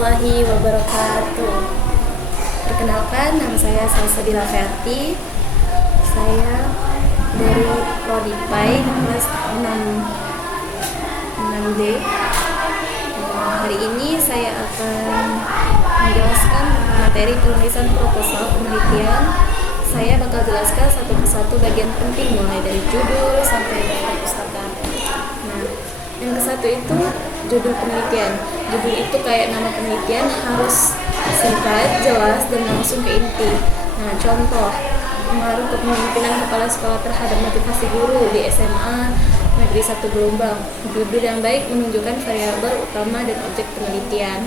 warahmatullahi wabarakatuh. Perkenalkan, nama saya Salsabila Ferti. Saya dari Prodi PAI kelas 6D. Hari ini saya akan menjelaskan materi penulisan proposal penelitian. Saya bakal jelaskan satu persatu bagian penting mulai dari judul sampai daftar pustaka. Nah, yang ke satu itu judul penelitian. Judul itu kayak nama penelitian harus singkat, jelas, dan langsung ke inti. Nah, contoh pengaruh kepemimpinan kepala sekolah terhadap motivasi guru di SMA Negeri 1 Gelombang. Judul yang baik menunjukkan variabel utama dan objek penelitian.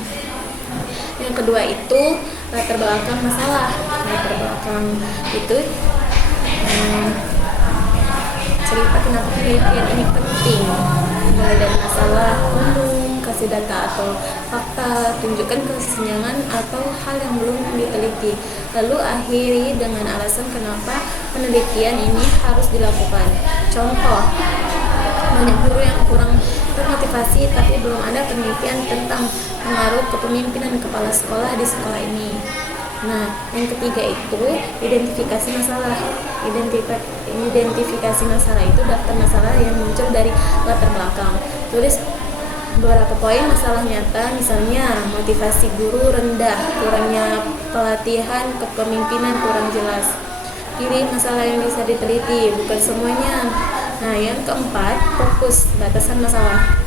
Yang kedua itu latar belakang masalah. Latar belakang itu cerita kenapa penelitian ini penting, mulai dari masalah umum, kasih data atau fakta, tunjukkan kesenjangan atau hal yang belum diteliti, lalu akhiri dengan alasan kenapa penelitian ini harus dilakukan. Contoh, banyak guru yang kurang termotivasi tapi belum ada penelitian tentang pengaruh kepemimpinan kepala sekolah di sekolah ini. Nah, yang ketiga itu identifikasi masalah. Identifikasi masalah itu daftar masalah yang muncul dari latar belakang. Tulis beberapa poin masalah nyata, misalnya motivasi guru rendah, kurangnya pelatihan kepemimpinan kurang jelas. Pilih masalah yang bisa diteliti, bukan semuanya. Nah, yang keempat, fokus batasan masalah.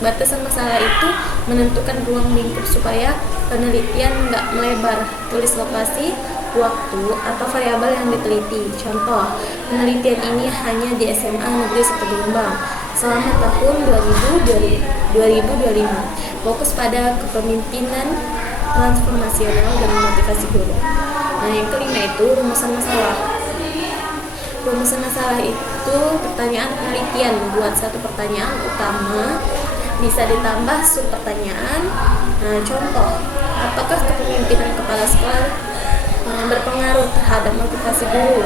Batasan masalah itu menentukan ruang lingkup supaya penelitian nggak melebar. Tulis lokasi, waktu, atau variabel yang diteliti. Contoh, penelitian ini hanya di SMA Negeri 1 Gelombang selama tahun 2025. Fokus pada kepemimpinan transformasional dan motivasi guru. Nah, yang kelima itu rumusan masalah. Rumusan masalah itu pertanyaan penelitian. Buat satu pertanyaan utama, bisa ditambah sub pertanyaan. Nah, contoh, apakah kepemimpinan kepala sekolah berpengaruh terhadap motivasi guru?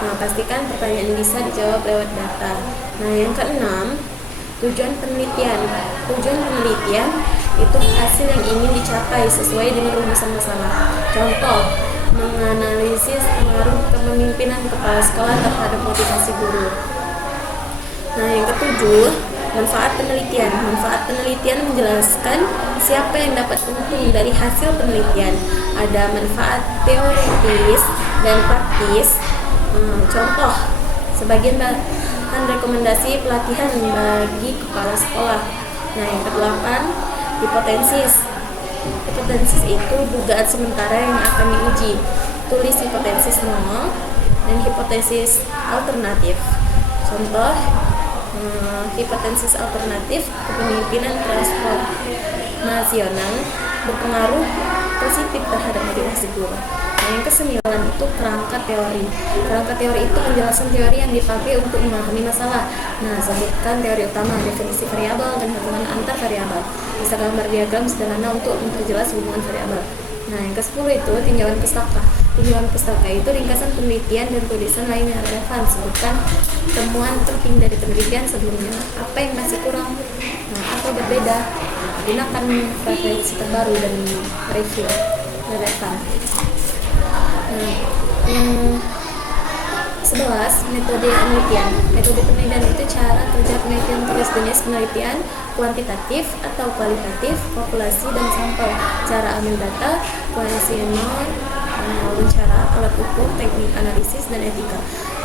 Nah, pastikan pertanyaan bisa dijawab lewat data. Nah, yang keenam, tujuan penelitian. Tujuan penelitian itu hasil yang ingin dicapai sesuai dengan rumusan masalah. Contoh, menganalisis pengaruh kepemimpinan kepala sekolah terhadap motivasi guru. Nah, yang ketujuh, manfaat penelitian. Manfaat penelitian menjelaskan siapa yang dapat untung dari hasil penelitian. Ada manfaat teoritis dan praktis. Contoh, sebagian bahan rekomendasi pelatihan bagi kepala sekolah. Nah, yang kedelapan, hipotesis. Hipotesis itu dugaan sementara yang akan diuji. Tulis hipotesis 0 dan hipotesis alternatif. Contoh, hipotesis alternatif kepemimpinan transformasional berpengaruh positif terhadap motivasi guru. Nah, yang kesembilan itu kerangka teori. Kerangka teori itu penjelasan teori yang dipakai untuk memahami masalah. Nah, sebutkan teori utama, definisi variabel, dan hubungan antar variabel. Bisa gambar diagram sederhana untuk memperjelas hubungan variabel. Nah, yang ke-10 itu tinjauan pustaka. Tinjauan pustaka itu ringkasan penelitian dan tulisan lain yang relevan. Sebutkan temuan penting dari penelitian sebelumnya, apa yang masih kurang, atau berbeda. Gunakan referensi terbaru dan review relevan. Nah, yang 11, metode penelitian. Metode penelitian itu cara kerja penelitian tulis jenis penelitian, kuantitatif atau kualitatif, populasi dan sampel, cara ambil data, kuesioner, wawancara, alat ukur, teknik analisis, dan etika.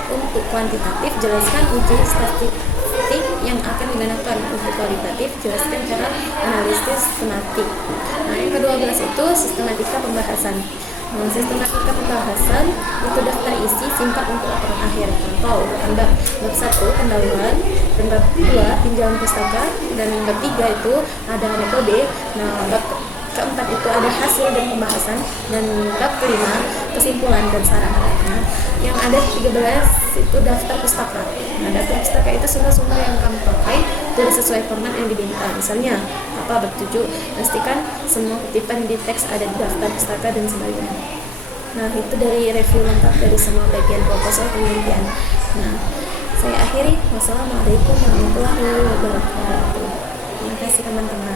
Untuk kuantitatif, jelaskan uji statistik yang akan digunakan. Untuk kualitatif, jelaskan cara analisis tematik. Nah, yang ke-12 itu sistematika pembahasan. Sistematika pembahasan itu daftar isi singkat untuk laporan akhir. Contoh, bab 1 pendahuluan, dan bab 2 pinjaman pustaka, dan bab 3 itu ada metode. Nah, bab keempat itu ada hasil dan pembahasan, dan bab kelima kesimpulan dan saran. Nah, yang ada 13 itu daftar pustaka. Nah, daftar pustaka itu sumber-sumber yang kamu pakai tulis sesuai format yang diminta. Misalnya bab 7, pastikan semua kutipan di teks ada di daftar pustaka dan sebagainya. Nah, itu dari review lengkap dari semua bagian proposal penelitian. Nah, saya akhiri. Wassalamualaikum warahmatullahi wabarakatuh. Terima kasih teman-teman.